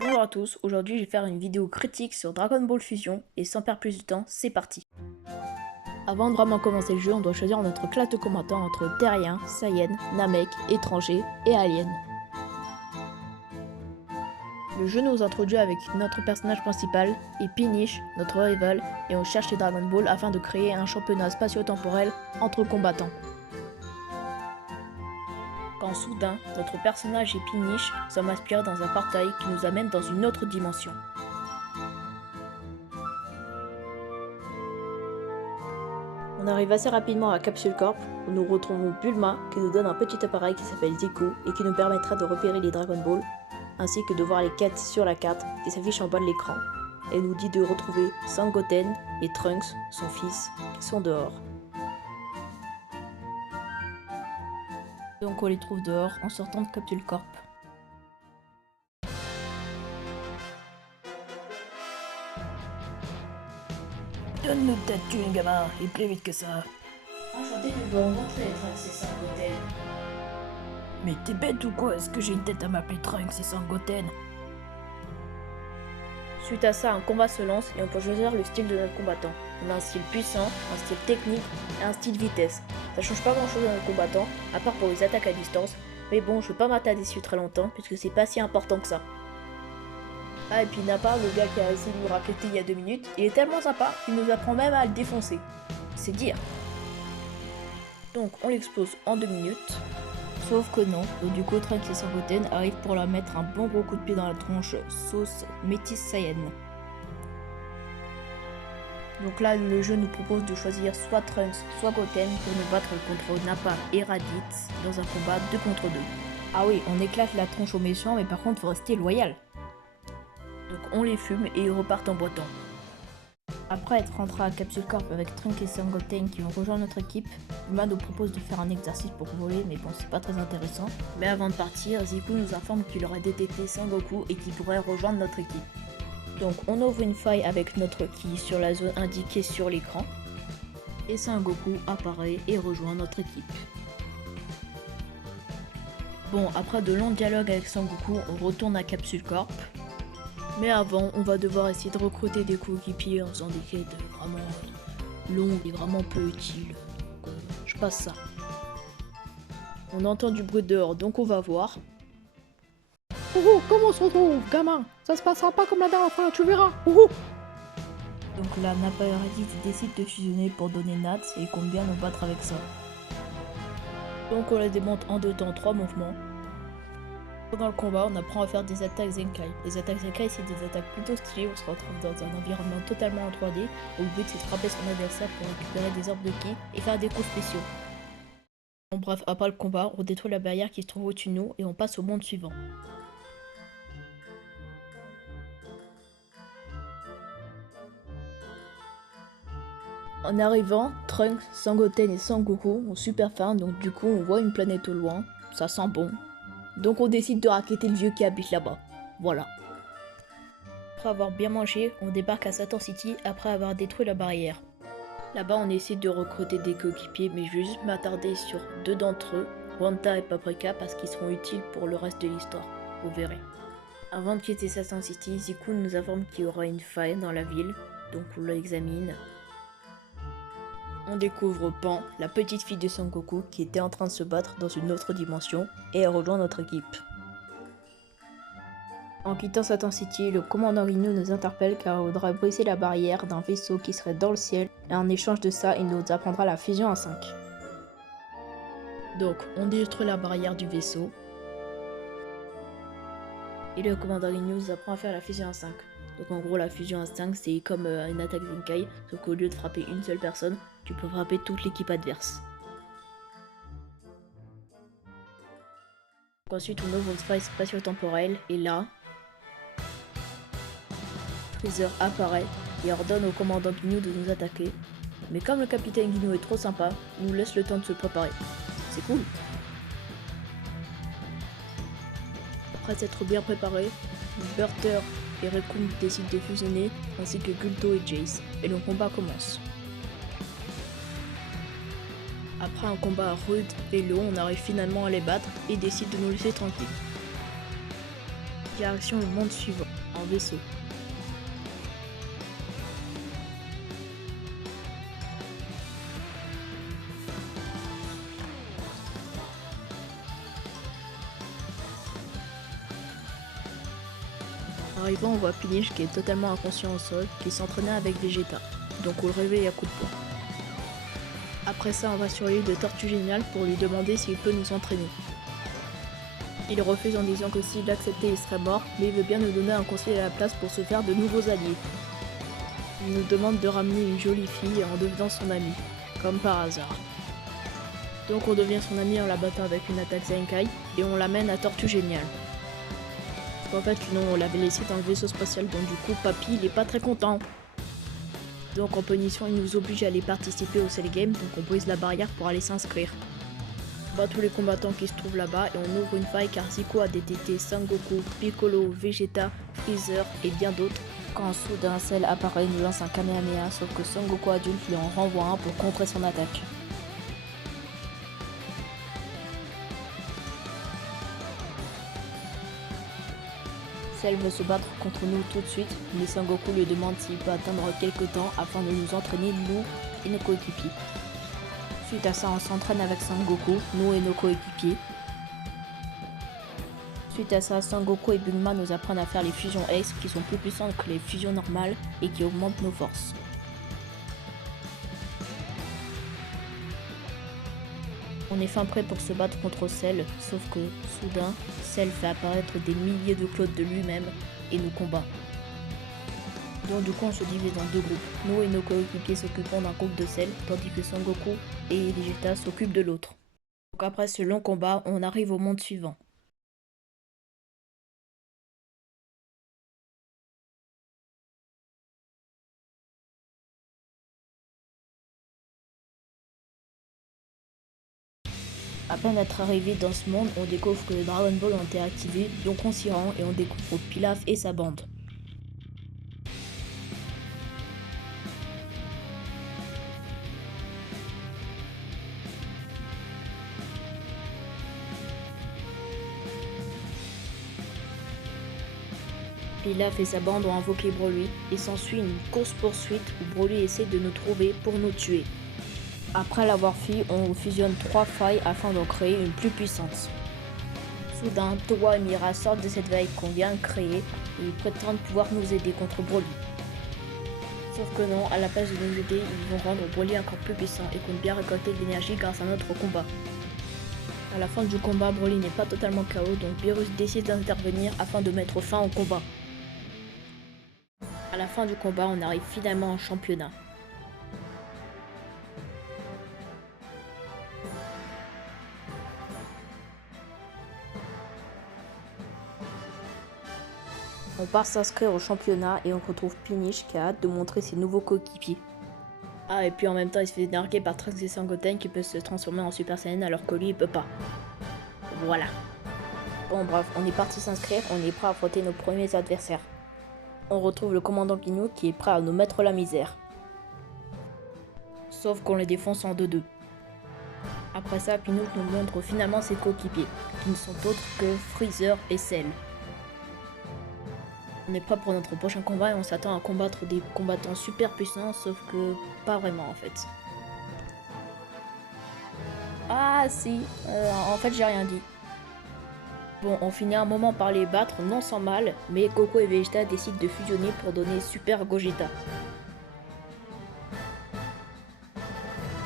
Bonjour à tous, aujourd'hui je vais faire une vidéo critique sur Dragon Ball Fusion et sans perdre plus de temps, c'est parti. Avant de vraiment commencer le jeu, on doit choisir notre classe de combattants entre Terrien, Saiyan, Namek, étranger et Alien. Le jeu nous introduit avec notre personnage principal et Pinish, notre rival, et on cherche les Dragon Ball afin de créer un championnat spatio-temporel entre combattants. Quand soudain, notre personnage et Pinish sommes inspirés dans un portail qui nous amène dans une autre dimension. On arrive assez rapidement à Capsule Corp, où nous retrouvons Bulma qui nous donne un petit appareil qui s'appelle Zico et qui nous permettra de repérer les Dragon Ball, ainsi que de voir les quêtes sur la carte qui s'affiche en bas de l'écran. Elle nous dit de retrouver Sangoten et Trunks, son fils, qui sont dehors. Donc on les trouve dehors en sortant de Capsule Corp. Donne-nous ta thune, gamin, et plus vite que ça. Enchanté de vous rencontrer, Trunks et Sangoten. Mais t'es bête ou quoi? Est-ce que j'ai une tête à m'appeler Trunks et Sangoten? Suite à ça, un combat se lance et on peut choisir le style de notre combattant. On a un style puissant, un style technique et un style vitesse. Ça change pas grand chose dans notre combattant, à part pour les attaques à distance, mais bon, je vais pas m'attarder dessus très longtemps puisque c'est pas si important que ça. Ah, et puis Nappa, le gars qui a essayé de nous racketter il y a 2 minutes, il est tellement sympa qu'il nous apprend même à le défoncer. C'est dire. Donc on l'explose en 2 minutes. Sauf que non, donc du coup Trunks et Sangoten arrivent pour leur mettre un bon gros coup de pied dans la tronche, sauce métis Saiyan. Donc là le jeu nous propose de choisir soit Trunks, soit Goten pour nous battre contre Nappa et Raditz dans un combat 2 contre 2. Ah oui, on éclate la tronche aux méchants, mais par contre faut rester loyal. Donc on les fume et ils repartent en boitant. Après être rentré à Capsule Corp avec Trunks et Sangoten qui ont rejoint notre équipe, Bulma nous propose de faire un exercice pour voler, mais bon, c'est pas très intéressant. Mais avant de partir, Ziku nous informe qu'il aurait détecté Sangoku et qu'il pourrait rejoindre notre équipe. Donc on ouvre une faille avec notre ki sur la zone indiquée sur l'écran, et Sangoku apparaît et rejoint notre équipe. Bon, après de longs dialogues avec Sangoku, on retourne à Capsule Corp. Mais avant, on va devoir essayer de recruter des coéquipiers en faisant des quêtes vraiment longues et vraiment peu utiles. Donc, je passe ça. On entend du bruit dehors, donc on va voir. Ouhou, comment on se retrouve, gamin? Ça se passera pas comme la dernière fois, tu verras. Ouhou. Donc là, Nappa et Raditz décident de fusionner pour donner Nats et ils comptent bien nous battre avec ça. Donc on les démonte en 2 temps, 3 mouvements. Pendant le combat, on apprend à faire des attaques Zenkai. Les attaques Zenkai, c'est des attaques plutôt stylées, on se retrouve dans un environnement totalement en 3D, où le but c'est de frapper son adversaire pour récupérer des orbes de ki et faire des coups spéciaux. Bon bref, après le combat, on détruit la barrière qui se trouve au-dessus de nous et on passe au monde suivant. En arrivant, Trunks, Sangoten et Sangoku ont super faim, donc du coup on voit une planète au loin, ça sent bon. Donc on décide de racketter le vieux qui habite là-bas. Voilà. Après avoir bien mangé, on débarque à Satan City après avoir détruit la barrière. Là-bas on essaie de recruter des coéquipiers, mais je vais juste m'attarder sur 2 d'entre eux, Wanta et Paprika, parce qu'ils seront utiles pour le reste de l'histoire. Vous verrez. Avant de quitter Satan City, Ziku nous informe qu'il y aura une faille dans la ville, donc on l'examine. On découvre Pan, la petite fille de Sangoku qui était en train de se battre dans une autre dimension, et elle rejoint notre équipe. En quittant Satan City, le commandant Ginyu nous interpelle car il voudra briser la barrière d'un vaisseau qui serait dans le ciel, et en échange de ça, il nous apprendra la fusion à 5. Donc, on détruit la barrière du vaisseau, et le commandant Ginyu nous apprend à faire la fusion à 5. Donc en gros la fusion à 5 c'est comme une attaque Zenkai, sauf qu'au lieu de frapper une seule personne, tu peux frapper toute l'équipe adverse. Donc ensuite on ouvre une faille spatio-temporelle et là, Freezer apparaît et ordonne au commandant Ginyu de nous attaquer. Mais comme le capitaine Ginyu est trop sympa, il nous laisse le temps de se préparer. C'est cool. Après s'être bien préparé, Burter et Recoome décident de fusionner, ainsi que Gulto et Jace, et le combat commence. Après un combat rude et long, on arrive finalement à les battre et décident de nous laisser tranquilles. direction le monde suivant, en vaisseau. En arrivant, on voit Pinish qui est totalement inconscient au sol, qui s'entraînait avec Vegeta, donc on le réveille à coups de poing. Après ça, on va sur l'île de Tortue Géniale pour lui demander s'il peut nous entraîner. Il refuse en disant que s'il acceptait, il serait mort, mais il veut bien nous donner un conseil à la place pour se faire de nouveaux alliés. Il nous demande de ramener une jolie fille en devenant son ami, comme par hasard. Donc on devient son ami en la battant avec une attaque Zenkai, et on l'amène à Tortue Géniale. En fait, sinon on l'avait laissé dans le vaisseau spatial, donc du coup, Papy, il est pas très content. Donc en punition, il nous oblige à aller participer au Cell Game, donc on brise la barrière pour aller s'inscrire. On bat tous les combattants qui se trouvent là-bas et on ouvre une faille car Zico a détecté Sangoku, Piccolo, Vegeta, Freezer et bien d'autres. Quand soudain Cell apparaît, il nous lance un Kamehameha, sauf que Sangoku adulte lui en renvoie un pour contrer son attaque. Cell veut se battre contre nous tout de suite, mais Sangoku lui demande s'il peut attendre quelques temps afin de nous entraîner, nous et nos coéquipiers. Suite à ça, on s'entraîne avec Sangoku, nous et nos coéquipiers. Suite à ça, Sangoku et Bulma nous apprennent à faire les fusions Ace qui sont plus puissantes que les fusions normales et qui augmentent nos forces. On est fin prêt pour se battre contre Cell, sauf que, soudain, Cell fait apparaître des milliers de clones de lui-même et nous combat. Donc du coup on se divise en deux groupes. Nous et nos coéquipiers s'occupons d'un groupe de Cell, tandis que Sangoku et Vegeta s'occupent de l'autre. Donc après ce long combat, on arrive au monde suivant. À peine être arrivé dans ce monde, on découvre que les Dragon Ball ont été activés, donc on s'y rend et on découvre Pilaf et sa bande. Pilaf et sa bande ont invoqué Broly et s'ensuit une course-poursuite où Broly essaie de nous trouver pour nous tuer. Après l'avoir fait, on fusionne 3 failles afin d'en créer une plus puissante. Soudain, Towa et Mira sortent de cette veille qu'on vient de créer et ils prétendent pouvoir nous aider contre Broly. Sauf que non, à la place de nous aider, ils vont rendre Broly encore plus puissant et comptent bien récolter de l'énergie grâce à notre combat. À la fin du combat, Broly n'est pas totalement KO, donc Beerus décide d'intervenir afin de mettre fin au combat. À la fin du combat, on arrive finalement en championnat. On part s'inscrire au championnat et on retrouve Punish qui a hâte de montrer ses nouveaux coéquipiers. Ah, et puis en même temps, il se fait narguer par Trunks et Sangoten qui peut se transformer en Super Saiyan alors que lui il peut pas. Voilà. Bon bref, on est parti s'inscrire, on est prêt à affronter nos premiers adversaires. On retrouve le commandant Guigno qui est prêt à nous mettre la misère. Sauf qu'on les défonce en 2-2. Après ça, Pinot nous montre finalement ses coéquipiers, qui ne sont autres que Freezer et Cell. On est prêt pour notre prochain combat et on s'attend à combattre des combattants super puissants, sauf que pas vraiment en fait. Ah si, en fait j'ai rien dit. Bon, on finit un moment par les battre, non sans mal, mais Goku et Vegeta décident de fusionner pour donner Super Gogeta.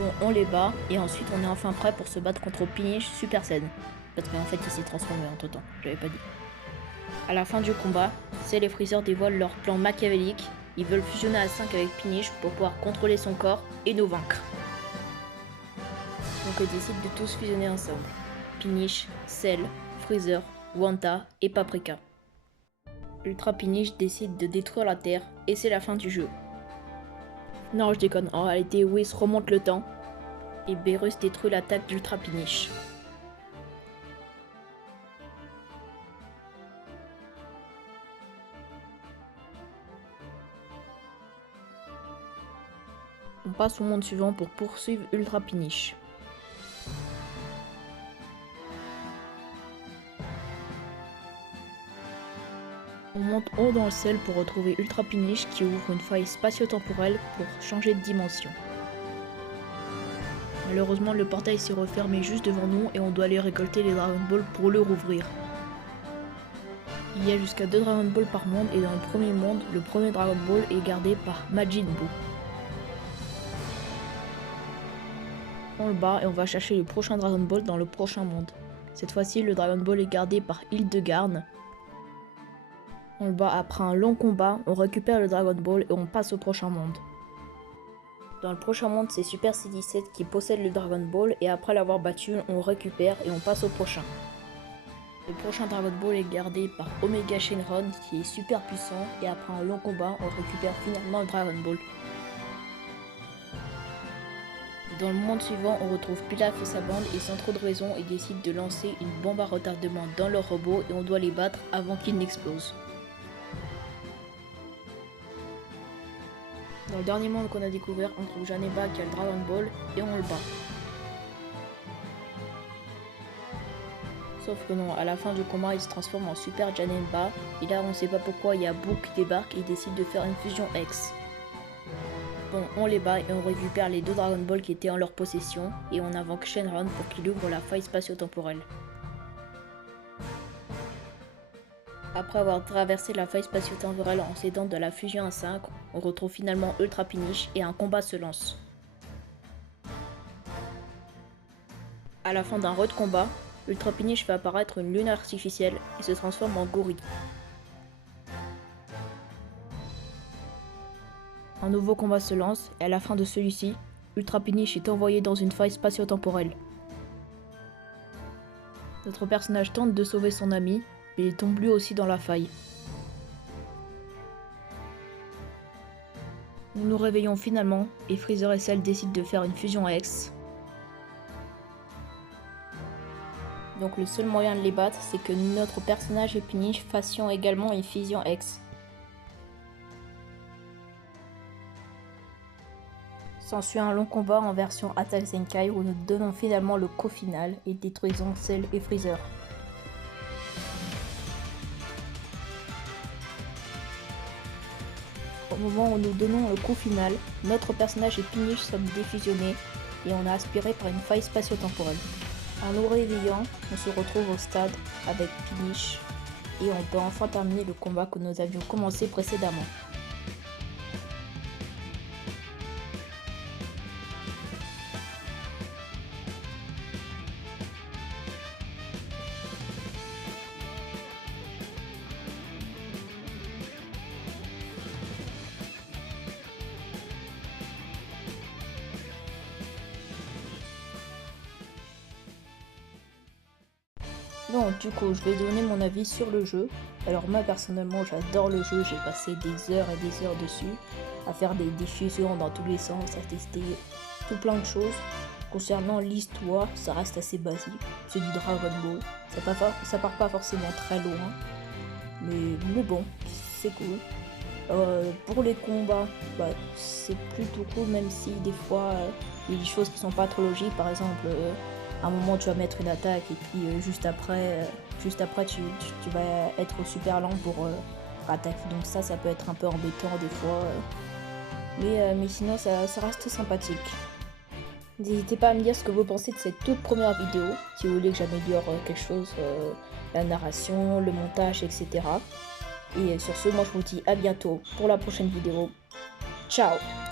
Bon, on les bat, et ensuite on est enfin prêt pour se battre contre Pinish Super Saiyan. Parce qu'en fait il s'est transformé entre temps, j'avais pas dit. À la fin du combat, Cell et Freezer dévoilent leur plan machiavélique. Ils veulent fusionner à 5 avec Pinish pour pouvoir contrôler son corps et nous vaincre. Donc ils décident de tous fusionner ensemble. Pinish, Cell, Freezer, Wanta et Paprika. Ultra Pinish décide de détruire la Terre et c'est la fin du jeu. Non, je déconne, en réalité Whis remonte le temps et Beerus détruit l'attaque d'Ultra Pinish. On passe au monde suivant pour poursuivre Ultra Pinish. monte haut dans le ciel pour retrouver Ultra Pinish qui ouvre une faille spatio-temporelle pour changer de dimension. Malheureusement, le portail s'est refermé juste devant nous et on doit aller récolter les Dragon Ball pour le rouvrir. Il y a jusqu'à 2 Dragon Ball par monde et dans le premier monde, le premier Dragon Ball est gardé par Majin Buu. On le bat et on va chercher le prochain Dragon Ball dans le prochain monde. Cette fois-ci, le Dragon Ball est gardé par Hildegarn. On le bat après un long combat, on récupère le Dragon Ball et on passe au prochain monde. Dans le prochain monde, c'est Super C17 qui possède le Dragon Ball et après l'avoir battu, on récupère et on passe au prochain. Le prochain Dragon Ball est gardé par Omega Shenron qui est super puissant et après un long combat, on récupère finalement le Dragon Ball. Dans le monde suivant, on retrouve Pilaf et sa bande et sans trop de raison, ils décident de lancer une bombe à retardement dans leur robot et on doit les battre avant qu'ils n'explosent. Dans le dernier monde qu'on a découvert, on trouve Janemba qui a le Dragon Ball et on le bat. Sauf que non, à la fin du combat, il se transforme en Super Janemba et là on sait pas pourquoi il y a Buu qui débarque et il décide de faire une fusion X. Bon, on les bat et on récupère les 2 Dragon Ball qui étaient en leur possession et on invoque Shenron pour qu'il ouvre la faille spatio-temporelle. Après avoir traversé la faille spatio-temporelle en s'aidant de la fusion A5, on retrouve finalement Ultra Pinish et un combat se lance. À la fin d'un road combat, Ultra Pinish fait apparaître une lune artificielle et se transforme en gorille. Un nouveau combat se lance et à la fin de celui-ci, Ultra Pinish est envoyé dans une faille spatio-temporelle. Notre personnage tente de sauver son ami, mais il tombe lui aussi dans la faille. Nous nous réveillons finalement et Freezer et Cell décident de faire une fusion X. Donc le seul moyen de les battre, c'est que notre personnage et Pinish fassions également une fusion X. S'ensuit un long combat en version Attack Zenkai où nous donnons finalement le coup final et détruisons Cell et Freezer. Au moment où nous donnons le coup final, notre personnage et Pinish sommes défusionnés et on est aspiré par une faille spatio-temporelle. En nous réveillant, on se retrouve au stade avec Pinish et on peut enfin terminer le combat que nous avions commencé précédemment. Bon, du coup, je vais donner mon avis sur le jeu. Alors moi, personnellement, j'adore le jeu. J'ai passé des heures et des heures dessus, à faire des diffusions dans tous les sens, à tester tout plein de choses. Concernant l'histoire, ça reste assez basique. C'est du Dragon Ball. Ça part pas forcément très loin. Mais bon, c'est cool. Pour les combats, c'est plutôt cool, même si des fois, il y a des choses qui sont pas trop logiques. Par exemple... à un moment tu vas mettre une attaque et puis juste après tu vas être super lent pour attaquer, donc ça peut être un peu embêtant des fois, mais sinon ça reste sympathique. N'hésitez pas à me dire ce que vous pensez de cette toute première vidéo, si vous voulez que j'améliore quelque chose, la narration, le montage, etc. Et sur ce, moi je vous dis à bientôt pour la prochaine vidéo. Ciao!